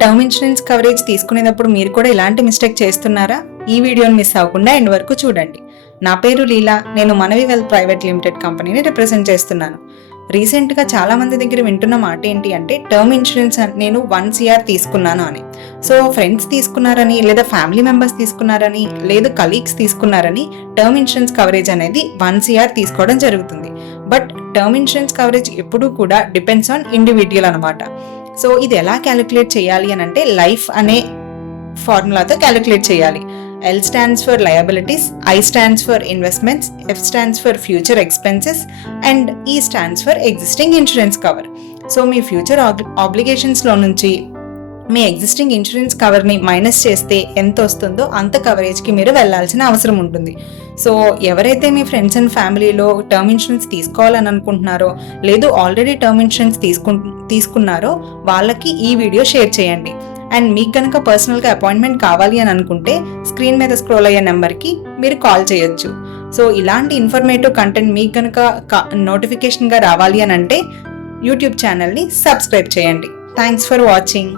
Term insurance coverage తీసుకునేటప్పుడు మీరు కూడా ఇలాంటి మిస్టేక్ చేస్తున్నారా? ఈ వీడియోని మిస్ అవ్వకుండా ఎండ్ వరకు చూడండి. నా పేరు లీలా, నేను మనవి వెల్త్ ప్రైవేట్ లిమిటెడ్ కంపెనీని రిప్రజెంట్ చేస్తున్నాను. రీసెంట్గా చాలా మంది దగ్గర వింటున్న మాట ఏంటి అంటే, టర్మ్ ఇన్సూరెన్స్ నేను 1 CR తీసుకున్నాను అని. సో ఫ్రెండ్స్ తీసుకున్నారని, లేదా ఫ్యామిలీ మెంబర్స్ తీసుకున్నారని, లేదు కలీగ్స్ తీసుకున్నారని టర్మ్ ఇన్సూరెన్స్ కవరేజ్ అనేది 1 CR తీసుకోవడం జరుగుతుంది. బట్ టర్మ్ ఇన్సూరెన్స్ కవరేజ్ ఎప్పుడూ కూడా డిపెండ్స్ ఆన్ ఇండివిజువల్ అనమాట. సో ఇది ఎలా క్యాలిక్యులేట్ చేయాలి అని అంటే, లైఫ్ అనే ఫార్ములాతో క్యాలిక్యులేట్ చేయాలి. L stands for liabilities, I stands for investments, F stands for future expenses and E stands for existing insurance cover. So మీ ఫ్యూచర్ ఆబ్లిగేషన్స్లో నుంచి మీ ఎగ్జిస్టింగ్ ఇన్సూరెన్స్ కవర్ని మైనస్ చేస్తే ఎంత వస్తుందో అంత కవరేజ్కి మీరు వెళ్ళాల్సిన అవసరం ఉంటుంది. సో ఎవరైతే మీ ఫ్రెండ్స్ అండ్ ఫ్యామిలీలో టర్మ్ ఇన్సూరెన్స్ తీసుకోవాలని అనుకుంటున్నారో, లేదు ఆల్రెడీ టర్మ్ ఇన్సూరెన్స్ తీసుకున్నారో వాళ్ళకి ఈ వీడియో షేర్ చేయండి. అండ్ మీకు కనుక పర్సనల్గా అపాయింట్మెంట్ కావాలి అని అనుకుంటే స్క్రీన్ మీద స్క్రోల్ అయ్యే నెంబర్కి మీరు కాల్ చేయొచ్చు. సో ఇలాంటి ఇన్ఫర్మేటివ్ కంటెంట్ మీకు కనుక నోటిఫికేషన్గా రావాలి అని అంటే యూట్యూబ్ ఛానల్ని సబ్స్క్రైబ్ చేయండి. Thanks for watching.